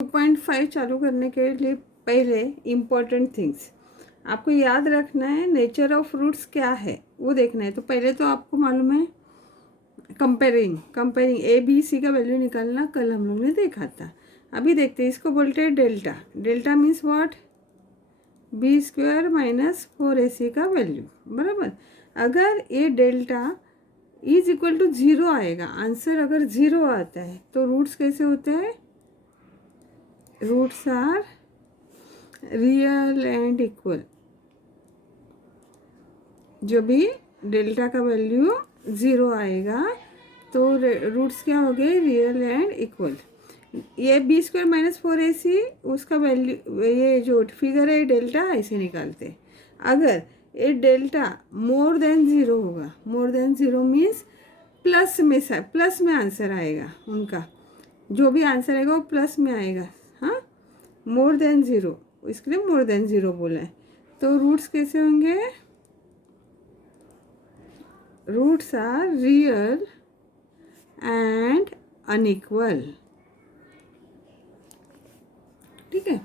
2.5 चालू करने के लिए पहले इम्पॉर्टेंट थिंग्स आपको याद रखना है। नेचर ऑफ रूट्स क्या है वो देखना है। तो पहले तो आपको मालूम है कंपेयरिंग ए बी सी का वैल्यू निकालना कल हम लोग ने देखा था। अभी देखते हैं, इसको बोलते हैं delta. Delta means what? B square minus 4ac का वैल्यू, बराबर। अगर ये डेल्टा इज इक्वल टू 0 आएगा, आंसर अगर 0 आता है तो रूट्स कैसे होते हैं? Roots are real and equal. जो भी डेल्टा का वैल्यू 0 आएगा तो रूट्स क्या हो गए? Real and equal. ये बी स्क्वायर माइनस 4ac उसका वैल्यू, ये जो फिगर है डेल्टा ऐसे निकालते। अगर ये डेल्टा मोर देन 0 होगा, मोर देन 0 मीन्स प्लस में आंसर आएगा उनका। जो भी आंसर आएगा वो प्लस में आएगा। हाँ, मोर देन 0, इसके लिए मोर देन 0 बोला है। तो रूट्स कैसे होंगे? Roots are real and unequal, ठीक है।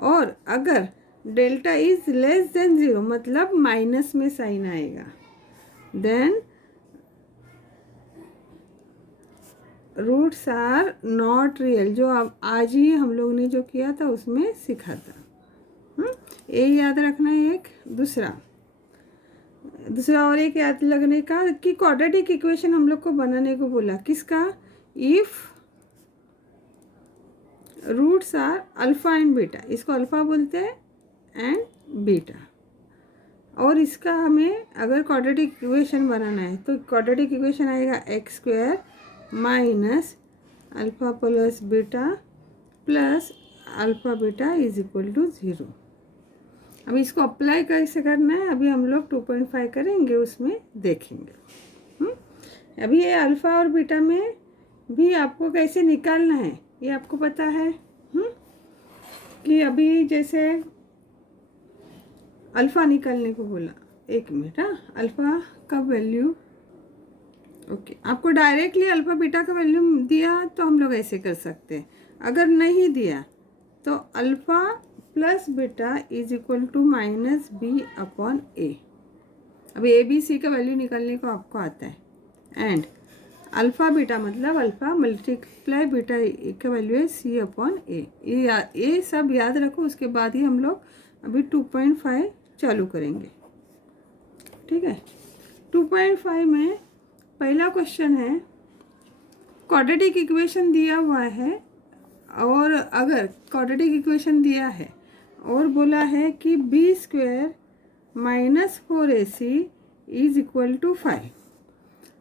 और अगर डेल्टा इज लेस देन 0 मतलब माइनस में साइन आएगा, then roots are not real. जो अब आज ही हम लोग ने जो किया था उसमें सीखा था। ये याद रखना है। एक दूसरा और एक याद लगने का कि क्वाड्रेटिक इक्वेशन हम लोग को बनाने को बोला। किसका? If roots are alpha and beta, इसको अल्फा बोलते हैं एंड बीटा। और इसका हमें अगर क्वाड्रेटिक इक्वेशन बनाना है तो क्वाड्रेटिक इक्वेशन आएगा x square minus alpha plus beta plus alpha beta is equal to 0। अब इसको अप्लाई कैसे करना है अभी हम लोग 2.5 करेंगे, उसमें देखेंगे। अभी ये अल्फ़ा और बीटा में भी आपको कैसे निकालना है ये आपको पता है। कि अभी जैसे अल्फ़ा निकालने को बोला, एक मिनट। हाँ, अल्फ़ा का वैल्यू ओके, आपको डायरेक्टली अल्फ़ा बीटा का वैल्यू दिया तो हम लोग ऐसे कर सकते हैं। अगर नहीं दिया तो alpha plus beta is equal to minus b upon a. अब ए बी सी का वैल्यू निकालने को आपको आता है। एंड अल्फ़ा बीटा मतलब अल्फ़ा मल्टीप्लाई बीटा का वैल्यू है सी अपॉन ए। ये सब याद रखो, उसके बाद ही हम लोग अभी 2.5 चालू करेंगे, ठीक है। 2.5 में पहला क्वेश्चन है, क्वाड्रेटिक इक्वेशन दिया हुआ है। और अगर क्वाड्रेटिक इक्वेशन दिया है और बोला है कि b square minus 4ac is equal to 5,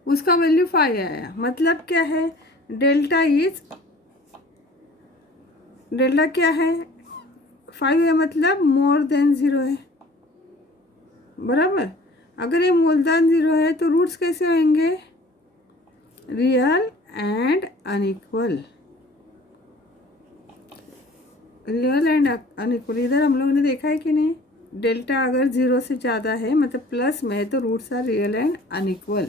उसका वैल्यू 5 आया, मतलब क्या है? डेल्टा क्या है? 5 है, मतलब मोर देन 0 है, बराबर। अगर ये मोर देन 0 है तो रूट्स कैसे होंगे? Real and unequal. Real and unequal इधर हम लोग ने देखा है कि नहीं? डेल्टा अगर 0 से ज़्यादा है मतलब प्लस में है तो roots are real and unequal.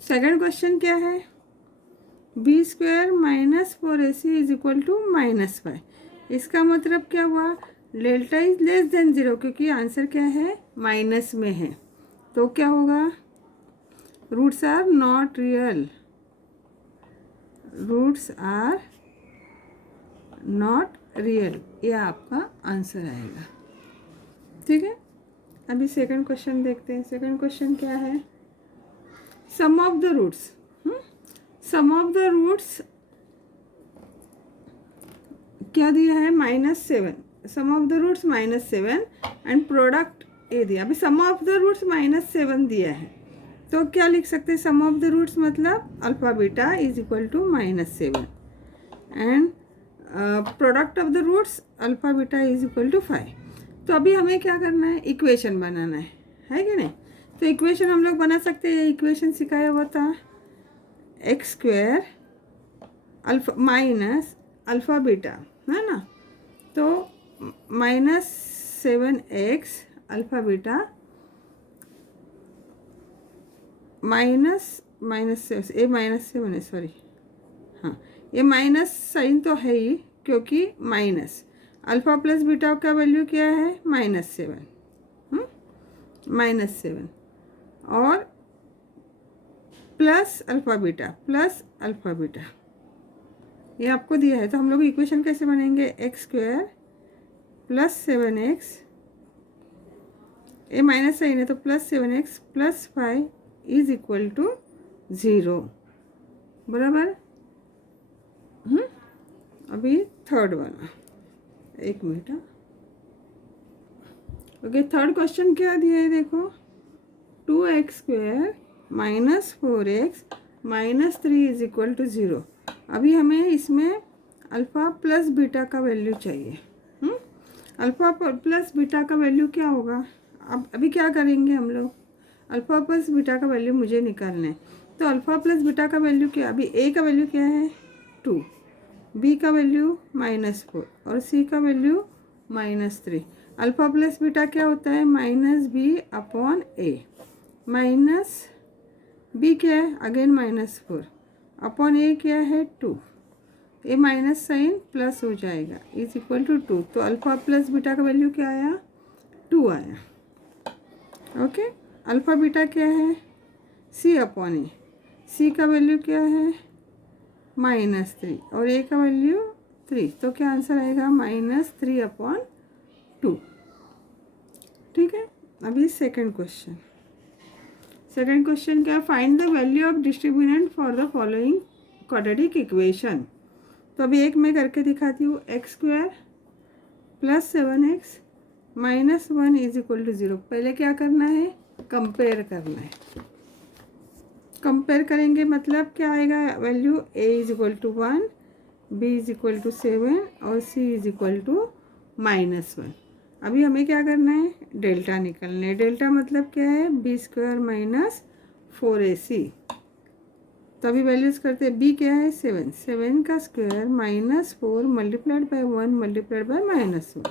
Second question क्या है? B square minus 4ac is equal to minus 5। इसका मतलब क्या हुआ? डेल्टा इज लेस देन 0, क्योंकि आंसर क्या है? माइनस में है। तो क्या होगा? Roots are not real, roots are not real, ये आपका आंसर आएगा, ठीक है। अभी सेकंड क्वेश्चन देखते हैं। सेकंड क्वेश्चन क्या है? Sum of the roots. Sum of the roots क्या दिया है? -7। Sum of the roots -7 and product ये दिया। अभी सम ऑफ द रूट्स -7 दिया है तो क्या लिख सकते हैं? सम ऑफ द रूट्स मतलब alpha beta is equal to -7 and product of the roots alpha beta is equal to 5। तो अभी हमें क्या करना है? इक्वेशन बनाना है कि नहीं? तो इक्वेशन हम लोग बना सकते हैं। इक्वेशन सिखाया हुआ था, x square alpha minus alpha beta, है ना। तो -7x अल्फ़ा बीटा माइनस -7 है, सॉरी। हाँ, ये माइनस साइन तो है ही, क्योंकि माइनस अल्फ़ा प्लस बीटा का वैल्यू क्या है, -7, -7 और प्लस अल्फ़ा बीटा ये आपको दिया है। तो हम लोग इक्वेशन कैसे बनेंगे, x² + 7x, ये माइनस साइन है तो +7x + 5 = 0, बराबर। अभी थर्ड वाला, एक मिनट। ओके, थर्ड क्वेश्चन क्या दिया है देखो, 2x² - 4x - 3 = 0। अभी हमें इसमें अल्फ़ा प्लस बीटा का वैल्यू चाहिए। अल्फ़ा प्लस बीटा का वैल्यू क्या होगा, अब अभी क्या करेंगे हम लोग, अल्फ़ा प्लस बीटा का वैल्यू मुझे निकालना है। तो अल्फ़ा प्लस बीटा का वैल्यू क्या, अभी ए का वैल्यू क्या है 2, बी का वैल्यू -4 और सी का वैल्यू -3। अल्फ़ा प्लस बीटा क्या होता है, -b/a, माइनस बी क्या है अगेन -4 अपॉन ए क्या है 2, ए माइनस साइन प्लस हो जाएगा = 2। तो अल्फ़ा प्लस बीटा का वैल्यू क्या आया, 2 आया। ओके, अल्फ़ा बीटा क्या है, c/a, सी का वैल्यू क्या है -3 और ए का वैल्यू 3, तो क्या आंसर आएगा -3/2। ठीक है। अभी सेकंड क्वेश्चन क्या, find the value of distributant for the following quadratic equation. तो अभी एक मैं करके दिखाती हूँ, x² + 7x - 1 = 0। पहले क्या करना है, कंपेयर करना है। कंपेयर करेंगे मतलब क्या आएगा वैल्यू, a = 1, b = 7 और c = -1। अभी हमें क्या करना है, डेल्टा निकलना है। डेल्टा मतलब क्या है, b² - 4ac। तो अभी वैल्यूज़ करते हैं, b क्या है 7, 7 का स्क्वायर -4 × 1 × -1,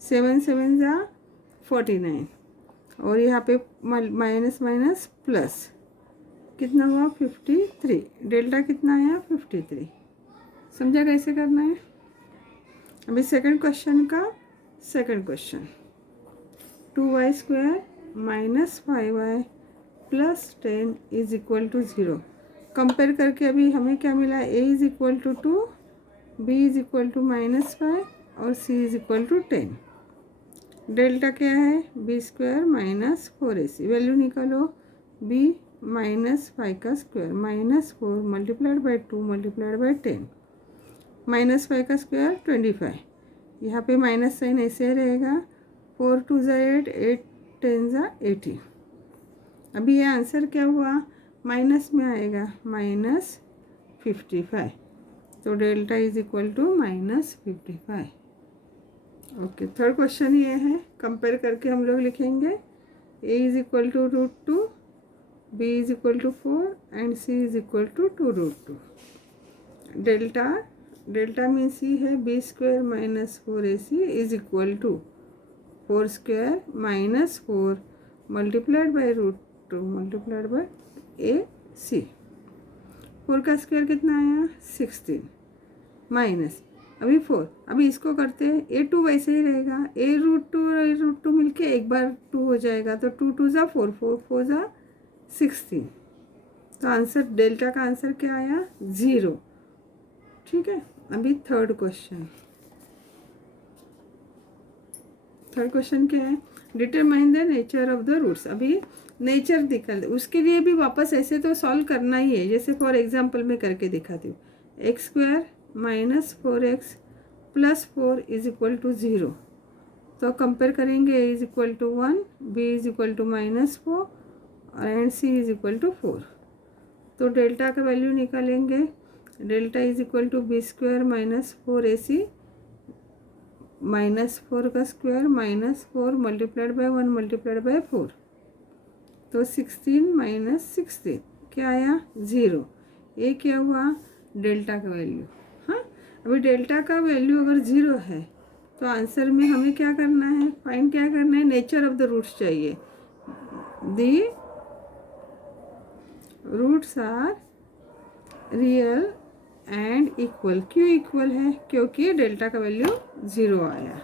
7 7 = 49 और यहाँ पे माइनस माइनस प्लस कितना हुआ 53। डेल्टा कितना आया 53। समझा कैसे करना है। अभी सेकंड क्वेश्चन का second question, 2y² - 5y + 10 = 0। Compare करके अभी हमें क्या मिला, a = 2, b = -5 और c = 10। डेल्टा क्या है, b² - 4ac। वैल्यू निकालो, b -5 का स्क्वायर -4 × 2 × 10, -5 का स्क्वायर 25। यहाँ पे माइनस साइन ऐसे रहेगा, 4 2 = 8, 8 10 = 80। अभी ये आंसर क्या हुआ, माइनस में आएगा -55। तो डेल्टा = -55। ओके, थर्ड क्वेश्चन ये है, कंपेयर करके हम लोग लिखेंगे, a = √2, b = 4 and c = 2√2। Delta mean c है b² - 4ac = 4² - 4 × √2 × ac। 4 का स्क्वायर कितना आया 16 माइनस अभी 4। अभी इसको करते हैं, a2 वैसे ही रहेगा, a√2 और a√2 मिलके एक बार 2 हो जाएगा, तो 2 2 = 4, 4 4 = 16। तो आंसर डेल्टा का आंसर क्या आया 0। ठीक है। अभी थर्ड क्वेश्चन क्या है, determine the nature of the roots. अभी नेचर निकल, उसके लिए भी वापस ऐसे तो सॉल्व करना ही है, जैसे फॉर एग्जांपल मैं करके दिखाती हूँ, x² - 4x + 4 = 0। तो कंपेयर करेंगे, a = 1, b = -4 एंड c = 4। तो डेल्टा का वैल्यू निकालेंगे, डेल्टा = b² - 4ac -4 का स्क्वायर -4 × 1 × 4। तो 16 - 16 क्या आया 0। ये क्या हुआ डेल्टा का वैल्यू। हाँ, अभी डेल्टा का वैल्यू अगर 0 है तो आंसर में हमें क्या करना है, फाइंड क्या करना है, नेचर ऑफ द रूट्स चाहिए। The roots are real and equal, क्यों इक्वल है? क्योंकि डेल्टा का वैल्यू 0 आया।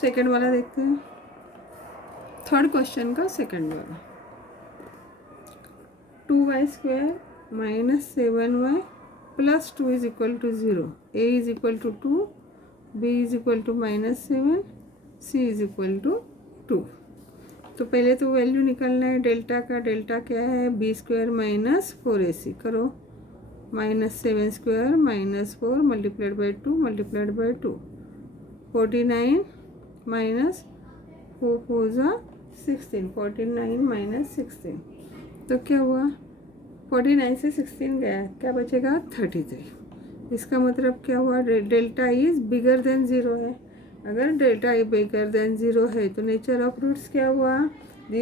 सेकंड वाला देखते हैं, थर्ड क्वेश्चन का सेकंड वाला। 2y² minus 7y plus 2 is equal to 0, a is equal to 2, b is equal to -7, c is equal to 2। तो पहले तो वैल्यू निकालना है डेल्टा का। डेल्टा क्या है? b² minus 4ac। करो, -7² minus 4 multiplied by 2 multiplied by 2, 49 minus 4 4 16, 49 minus 16। तो क्या हुआ? 49 से 16 गया, क्या बचेगा? 33। इसका मतलब क्या हुआ? डेल्टा इज बिगर देन 0 है। अगर डेल्टा ई बिगर देन 0 है तो नेचर ऑफ रूट्स क्या हुआ? The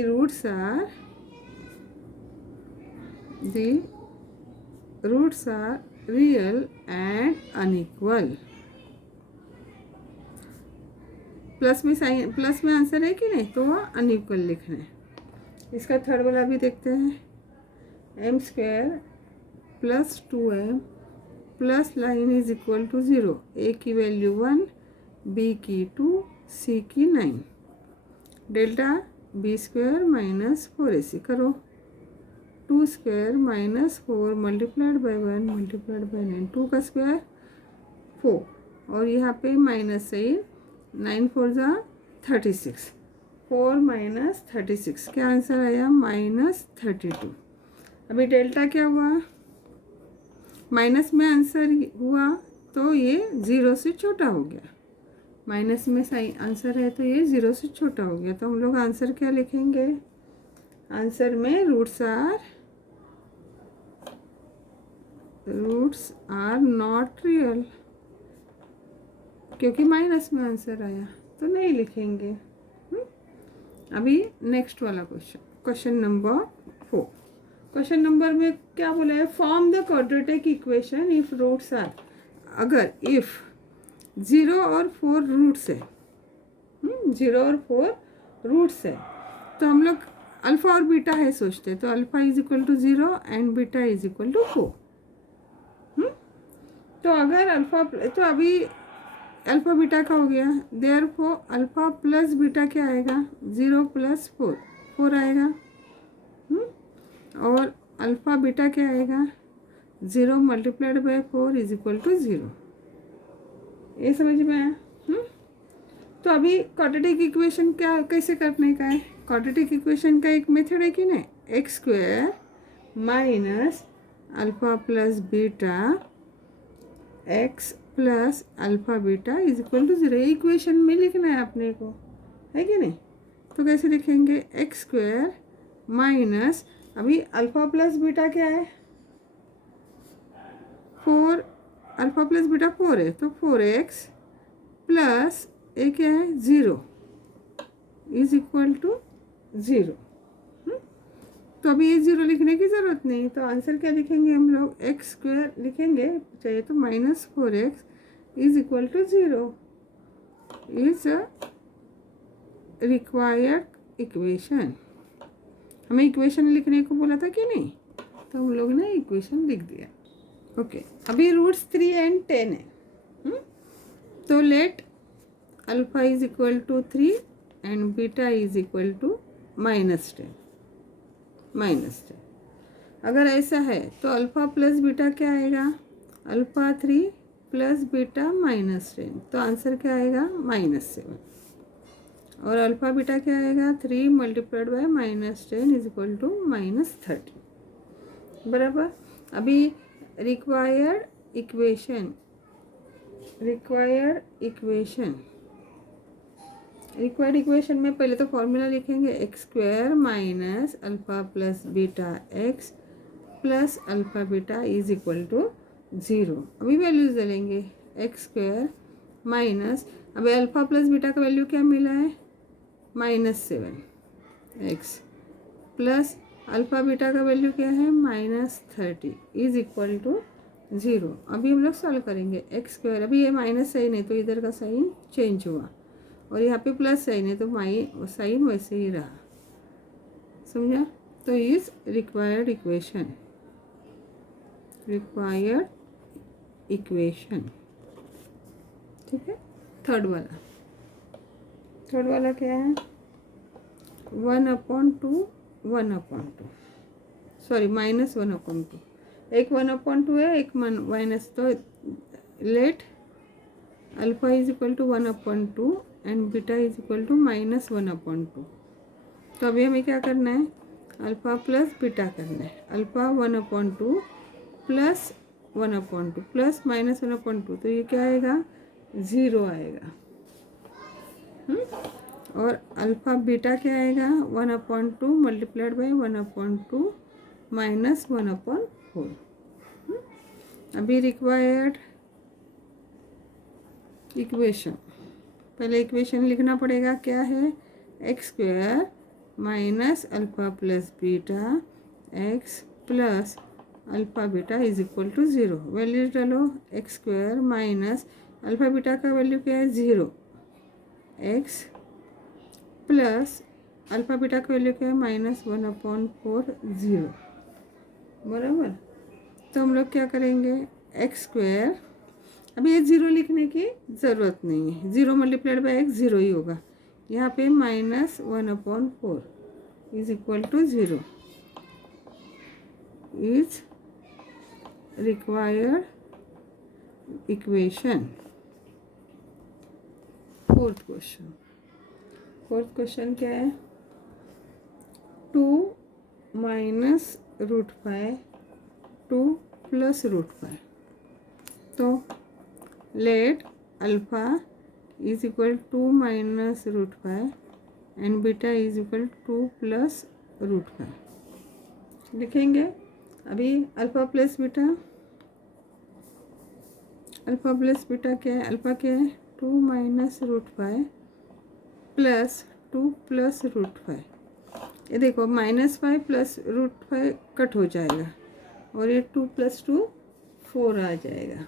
roots are real and unequal. Plus में साइन, प्लस में आंसर है कि नहीं, तो वह अनइक्वल लिखना है। इसका थर्ड वाला भी देखते हैं। m² plus 2m plus line is equal to 0, a की वैल्यू 1, b की 2, c की 9। Delta b² minus 4ac। करो, 2² minus 4 multiplied by 1 multiplied by 9, 2 का स्क्वायर 4, और यहाँ पे माइनस से 9 4 36, 4 माइनस 36, क्या आंसर आया? -32। अभी डेल्टा क्या हुआ? माइनस में आंसर हुआ तो ये 0 से छोटा हो गया। माइनस में सही आंसर है तो ये 0 से छोटा हो गया। तो हम लोग आंसर क्या लिखेंगे? आंसर में रूट्स आर नॉट रियल, क्योंकि माइनस में आंसर आया तो नहीं लिखेंगे। अभी नेक्स्ट वाला question, question number 4। Question number में क्या बोला है? Form the quadratic equation if roots are, अगर इफ 0 और 4 रूट्स है, 0 और 4 रूट्स है, तो हम लोग अल्फा और बीटा है सोचते, तो alpha is equal to 0 and beta is equal to 4। तो अगर अल्फा, तो अभी अल्फा बीटा का हो गया, देयरफॉर अल्फा प्लस बीटा क्या आएगा? 0 प्लस 4, 4 आएगा। और अल्फा बीटा क्या आएगा? 0 multiplied by 4 is equal to 0। ये समझ में आया? तो अभी क्वाड्रेटिक इक्वेशन क्या कैसे करने का है? क्वाड्रेटिक इक्वेशन का एक मेथड है कि नहीं, x² minus alpha plus beta x plus alpha beta is equal to 0। Equation में लिखना है अपने को, है कि नहीं? तो कैसे लिखेंगे? x² माइनस, अभी अल्फा प्लस बीटा क्या है? 4, अल्फा प्लस बीटा 4 है, तो 4x प्लस ए क्या है? 0 इज इक्वल टू 0। तो अभी ये 0 लिखने की ज़रूरत नहीं, तो आंसर क्या लिखेंगे हम लोग? x² लिखेंगे, चाहिए तो -4x is equal to 0 is required equation. हमें इक्वेशन लिखने को बोला था कि नहीं, तो हम लोग ने इक्वेशन लिख दिया। ओके, अभी रूट्स 3 एंड 10 है। तो let alpha is equal to 3 and beta is equal to -10। अगर ऐसा है तो अल्फा प्लस बीटा क्या आएगा? अल्फा 3 प्लस बीटा -10, तो आंसर क्या आएगा? -7। और अल्फा बीटा क्या आएगा? 3 multiplied by -10 is equal to -30, बराबर। अभी रिक्वायर्ड इक्वेशन में पहले तो फॉर्मूला लिखेंगे, x² minus alpha plus beta x plus alpha beta is equal to 0। अभी वैल्यूज डालेंगे, x² माइनस, अभी अल्फा प्लस बीटा का वैल्यू क्या मिला है? -7x प्लस अल्फा बीटा का वैल्यू क्या है? -30 इज इक्वल टू 0। अभी हम लोग सॉल्व करेंगे। x², अभी ये माइनस साइन है तो इधर का साइन चेंज हुआ, और यहाँ पे प्लस साइन है तो साइन वैसे ही रहा, समझा? तो इज रिक्वायर्ड इक्वेशन, ठीक है। थर्ड वाला क्या है, 1/2 1/2, सॉरी -1/2, एक 1/2 है, एक माइनस, तो let alpha is equal to 1/2 and beta is equal to -1/2। तो अभी हमें क्या करना है, अल्फ़ा प्लस बीटा करना है। अल्फ़ा 1/2 प्लस 1/2 प्लस -1/2, तो ये क्या आएगा, 0 आएगा। और अल्फ़ा बीटा क्या आएगा, 1/2 मल्टीप्लाइड बाई 1/2 माइनस 1/4। अभी रिक्वायर्ड इक्वेशन, पहले इक्वेशन लिखना पड़ेगा, क्या है, x² minus alpha plus beta x plus alpha beta is equal to 0। Values डालो, x² माइनस अल्फ़ा बीटा का वैल्यू क्या है, 0, x प्लस अल्फ़ा बीटा का वैल्यू क्या है, -1/4 0, बराबर। तो हम लोग क्या करेंगे, x², अभी ये 0 लिखने की ज़रूरत नहीं है, 0 मल्टीप्लाइड बाई x 0 ही होगा। यहाँ पे -1/4 is equal to 0 is required equation. Fourth question क्या है, 2 माइनस √5 2 प्लस √5। तो let alpha is equal 2 minus √5 and beta is equal 2 plus √5 लिखेंगे। अभी अल्फ़ा प्लस बीटा क्या है, अल्फ़ा क्या है, 2 माइनस √5 प्लस 2 प्लस √5। ये देखो -5 प्लस √5 कट हो जाएगा और ये 2 + 2 4 आ जाएगा,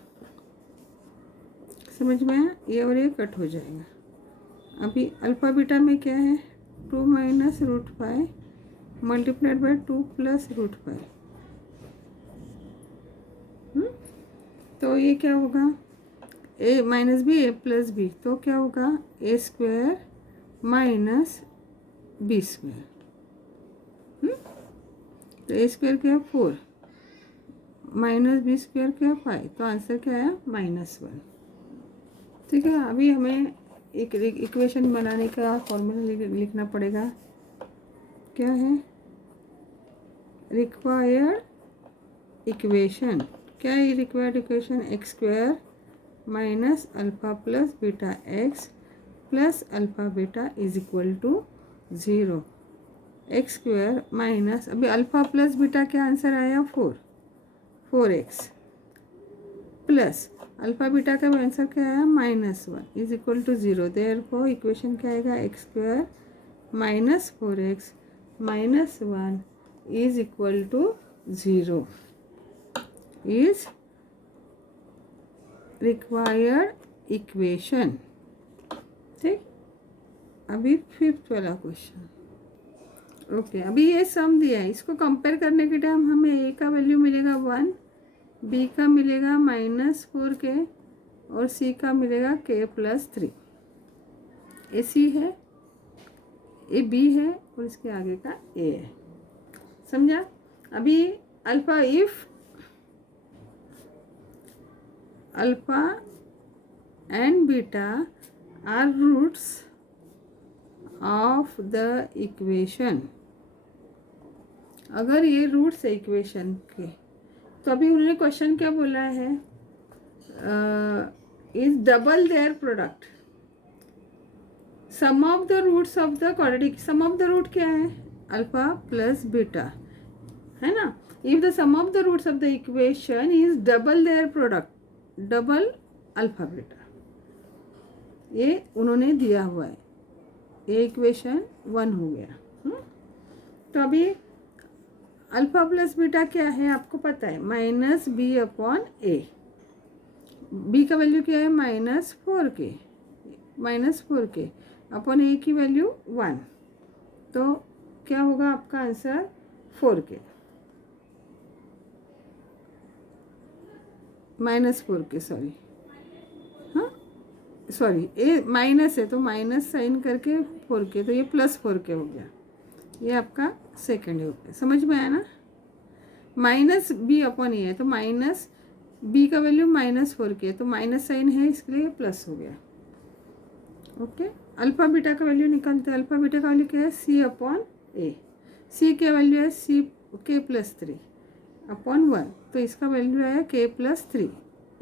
समझ में आया, ये और ये कट हो जाएगा। अभी अल्फ़ा बीटा में क्या है, 2 माइनस √5 मल्टीप्लाइड बाई 2 प्लस √5। तो ये क्या होगा, a minus b a plus b, तो क्या होगा, a² माइनस b²। तो a² क्या है, 4 माइनस b² क्या है, 5, तो आंसर क्या है, -1, ठीक है। अभी हमें एक इक्वेशन बनाने का फॉर्मूला लिखना पड़ेगा, क्या है, रिक्वायर्ड इक्वेशन। क्या है required equation, x² minus alpha plus beta x plus alpha beta is equal to 0। x² minus, अभी अल्फ़ा प्लस बीटा क्या आंसर आया, 4x प्लस अल्फ़ा बीटा का आंसर क्या आया, -1 is equal to 0। Therefore equation क्या आएगा, x² minus 4x minus 1 is equal to 0 is required equation, ठीक। अभी 5th वाला क्वेश्चन, ओके। अभी ये सम दिया है, इसको कंपेयर करने के टाइम हमें a का वैल्यू मिलेगा 1, b का मिलेगा -4k और c का मिलेगा k + 3। ए सी है, ए बी है और इसके आगे का ए है, समझा। अभी alpha, if alpha and beta are roots of the equation, अगर ये रूट्स है इक्वेशन के, तो अभी उन्होंने क्वेश्चन क्या बोला है, is double their product, sum of the roots of the quadratic. Sum of the root क्या है, अल्फ़ा प्लस बीटा, है ना। If the sum of the roots of the equation is double their product, double alpha beta, ये उन्होंने दिया हुआ है, ये इक्वेशन 1 हो गया। तो अभी अल्फ़ा प्लस बीटा क्या है, आपको पता है, -b/a। b का वैल्यू क्या है, -4k अपॉन a की वैल्यू 1, तो क्या होगा आपका आंसर 4k, -4k, सॉरी, हाँ सॉरी, ये माइनस है तो माइनस साइन करके 4k, तो ये +4k हो गया। ये आपका सेकंड हो गया, समझ में आया ना। माइनस बी अपॉन ए है तो माइनस बी का वैल्यू -4k है, तो माइनस साइन है इसके लिए प्लस हो गया। ओके, अल्फ़ा बीटा का वैल्यू निकालते हैं। अल्फ़ा बीटा का वैल्यू क्या है, सी अपॉन ए। सी क्या वैल्यू है, सी k+3 अपॉन 1, तो इसका वैल्यू है k+3।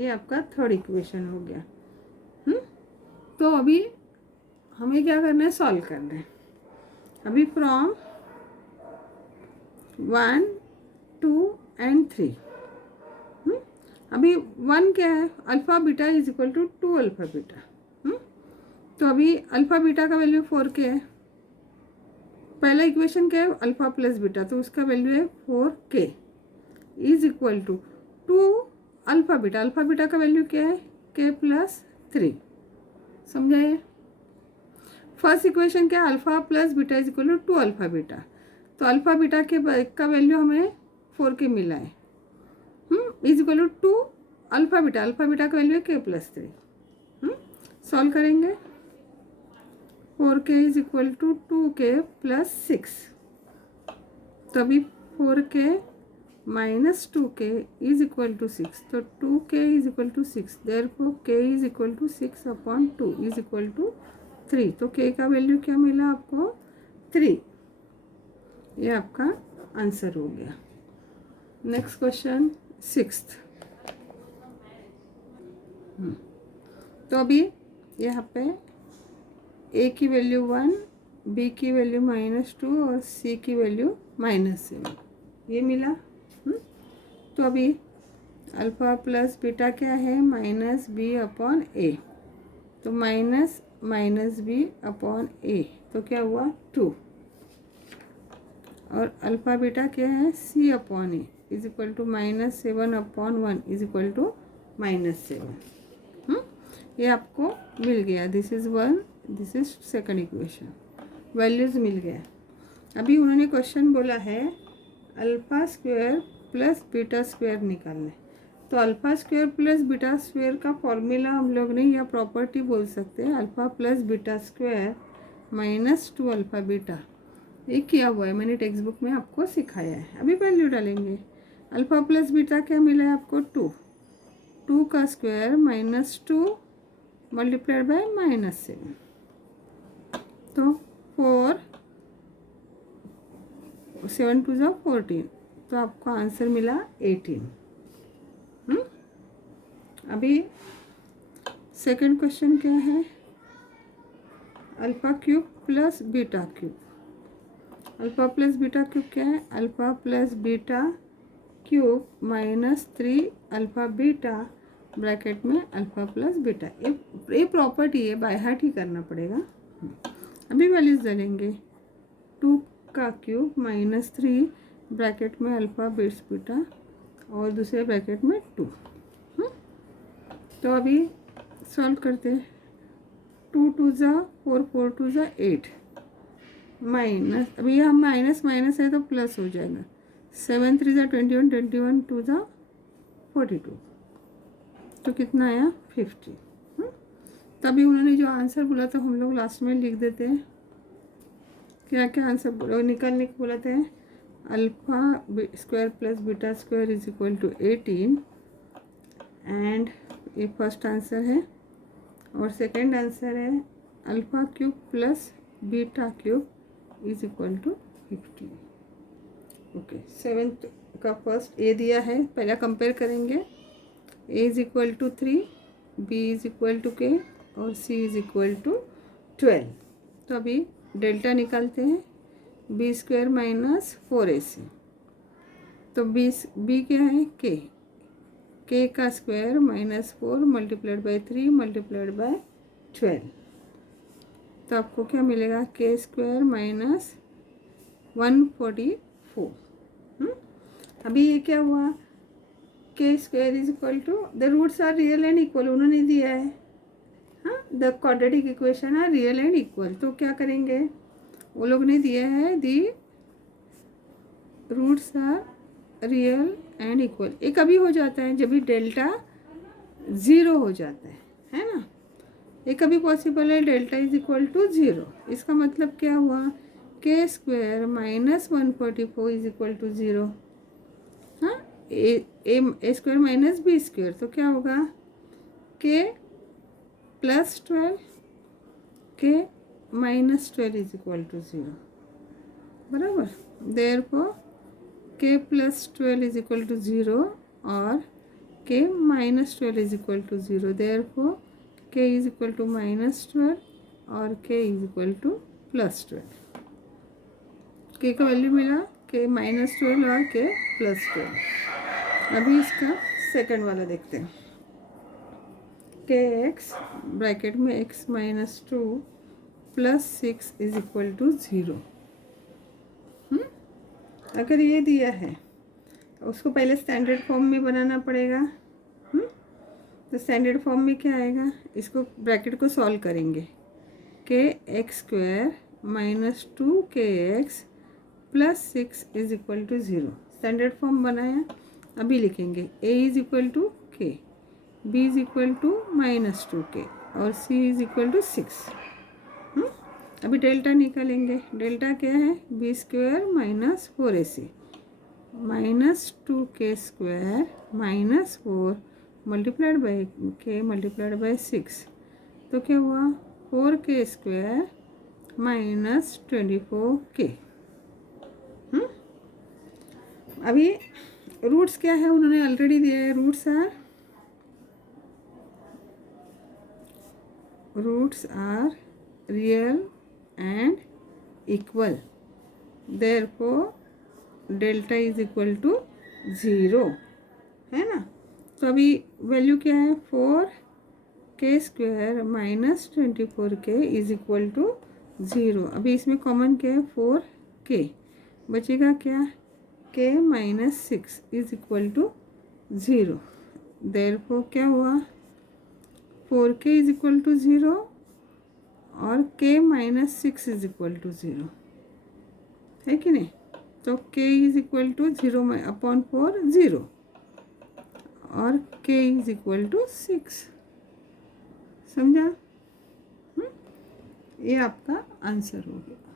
ये आपका थर्ड इक्वेशन हो गया। तो अभी हमें क्या करना है, सॉल्व करना है। अभी फ्रॉम 1, 2 एंड 3। अभी 1 क्या है, alpha beta is equal to 2 alpha beta. तो अभी अल्फ़ा बीटा का वैल्यू 4k है। पहला इक्वेशन क्या है, अल्फ़ा प्लस बीटा, तो उसका वैल्यू है 4k is equal to 2 alpha beta. Alpha beta का वैल्यू क्या है, k+3। समझाइए। फर्स्ट इक्वेशन क्या है, alpha plus beta is equal to 2 alpha beta. तो अल्फ़ा बीटा के का वैल्यू हमें 4k मिला है, is equal to 2 alpha beta. Alpha beta का वैल्यू है k+3। सॉल्व करेंगे। 4k is equal to 2k+6। तो अभी 4k minus 2k is equal to 6, तो 2k is equal to 6, therefore k is equal to 6 upon 2 is equal to 3। तो k का value क्या मिला आपको, 3। ये आपका आंसर हो गया। Next question 6th। तो अभी यहाँ पे a की वैल्यू 1, b की वैल्यू -2 और c की वैल्यू -7, ये मिला। तो अभी अल्फ़ा प्लस बीटा क्या है, -b अपॉन a, तो -b अपॉन a, तो क्या हुआ 2। और अल्फ़ा बीटा क्या है, c upon a is equal to -7 upon 1 is equal to -7। ये आपको मिल गया। This is 1, this is second equation, values मिल गया। अभी उन्होंने क्वेश्चन बोला है alpha square plus beta square निकालना है। तो alpha square plus beta square का फॉर्मूला हम लोग ने या प्रॉपर्टी बोल सकते हैं, alpha plus beta square -2 alpha beta. ये किया हुआ है, मैंने टेक्स्ट बुक में आपको सिखाया है। अभी वैल्यू डालेंगे। अल्फ़ा प्लस बीटा क्या मिला है आपको, 2 का स्क्वायर -2 मल्टीप्लाइड बाय -7, तो 4, 7 2 ज़ा 14, तो आपको आंसर मिला 18। अभी सेकंड क्वेश्चन क्या है, alpha cube plus beta cube. Alpha plus beta cube क्या है, alpha plus beta cube -3 alpha beta bracket में अल्फ़ा प्लस बीटा। ये प्रॉपर्टी है, बाय हार्ट ही करना पड़ेगा। अभी वैल्यूज डालेंगे। 2 का क्यूब -3 ब्रैकेट में अल्फ़ा बेस बीटा और दूसरे ब्रैकेट में 2। तो अभी सॉल्व करते हैं। 2 2 ज़ा 4 4 2 ज़ा 8 माइनस, अभी हम माइनस माइनस है तो प्लस हो जाएगा। 7 3 ज़ा 21 21 2 ज़ा 42, तो कितना आया 50। तभी उन्होंने जो आंसर बोला तो हम लोग लास्ट में लिख देते हैं। क्या क्या आंसर निकालने को बोला था, alpha square plus beta square is equal to 18 and ये फर्स्ट आंसर है। और सेकंड आंसर है alpha cube plus beta cube is equal to 50। Okay, 7th का फर्स्ट ए दिया है, पहला कंपेयर करेंगे। A is equal to 3, b is equal to k और सी इज इक्वल टू 12। तो अभी डेल्टा निकालते हैं, बी स्क्वायर माइनस 4ac। तो बी क्या है, के का square -4 multiplied by 3 multiplied bye 12। तो आपको क्या मिलेगा, के स्क्वायर -144। अभी ये क्या हुआ, k square is equal to, the roots are real and equal उन्होंने दिया है। हाँ, the quadratic equation are real and equal. तो क्या करेंगे, वो लोग ने दिया है the roots are real and equal. ये कभी हो जाता है जब भी डेल्टा ज़ीरो हो जाता है ना। ये कभी पॉसिबल है delta is equal to zero. इसका मतलब क्या हुआ, k square minus 144 is equal to zero. हाँ, a square minus b square, तो क्या होगा, k plus 12 k minus 12 is equal to zero, बराबर। Therefore k plus 12 is equal to zero और k minus 12 is equal to zero. Therefore k is equal to minus 12 और के is equal two plus 12। के का value मिला के minus 12 और के प्लस 12। अभी इसका सेकंड वाला देखते हैं। के एक्स ब्रैकेट में x minus 2 plus 6 is equal to zero. अगर ये दिया है उसको पहले स्टैंडर्ड फॉर्म में बनाना पड़ेगा। तो स्टैंडर्ड फॉर्म में क्या आएगा, इसको ब्रैकेट को सॉल्व करेंगे। के x square minus 2 k x plus 6 is equal to zero. Standard form बनाया, अभी लिखेंगे a is equal to k, b is equal to minus 2 k और सी इज इक्वल टू 6। अभी डेल्टा निकालेंगे। डेल्टा क्या है, b square minus 4ac minus 2k square minus 4 multiplied by k multiplied by 6। तो क्या हुआ, 4k स्क्वायर माइनस 24k। अभी roots क्या है उन्होंने ऑलरेडी दिया है। Roots are real and equal, therefore delta is equal to zero, है ना। तो अभी वैल्यू क्या है, 4k square minus 24k is equal to zero. अभी इसमें कॉमन क्या है, 4k, बचेगा क्या, k minus 6 is equal to zero. Therefore क्या हुआ, 4k is equal to zero और k minus 6 is equal to zero, है कि नहीं। तो k is equal to zero upon 4 zero और k इज इक्वल टू 6। समझा। ये आपका आंसर हो गया।